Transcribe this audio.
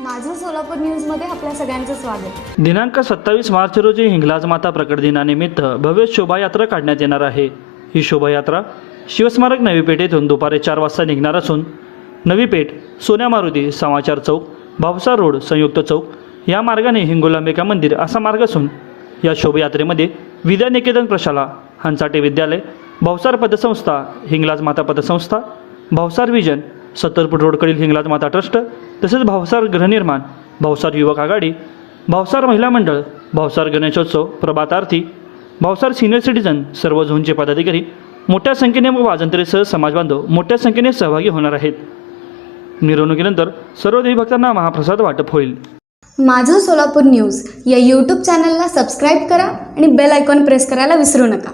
माझं सोलापूर न्यूजमध्ये आपल्या सगळ्यांचं स्वागत. दिनांक सत्तावीस मार्च रोजी हिंगलाज माता प्रकट दिनानिमित्त भव्य शोभायात्रा काढण्यात येणार आहे. ही शोभायात्रा शिवस्मारक नवी पेठेतून दुपारी चार वाजता निघणार असून नवी पेठ सोन्या मारुती समाचार चौक भावसार रोड संयुक्त चौक या मार्गाने हिंगोलांबिका मंदिर असा मार्ग असून या शोभायात्रेमध्ये विद्यानिकेतन प्रशाला हंसाटे विद्यालय भावसार पतसंस्था हिंगलाज माता पतसंस्था भावसार विजन सत्तरपूर रोडकडील हिंगलाज माता ट्रस्ट तसेच भावसार गृहनिर्माण भावसार युवक आघाडी भावसार महिला मंडळ भावसार गणेशोत्सव प्रभात आरती भावसार सिनियर सिटीजन सर्व झोनचे पदाधिकारी मोठ्या संख्येने व वाजंत्रेसह समाजबांधव मोठ्या संख्येने सहभागी होणार आहेत. मिरवणुकीनंतर सर्व देवीभक्तांना महाप्रसाद वाटप होईल. माझं सोलापूर न्यूज या यूट्यूब चॅनलला सबस्क्राईब करा आणि बेल आयकॉन प्रेस करायला विसरू नका.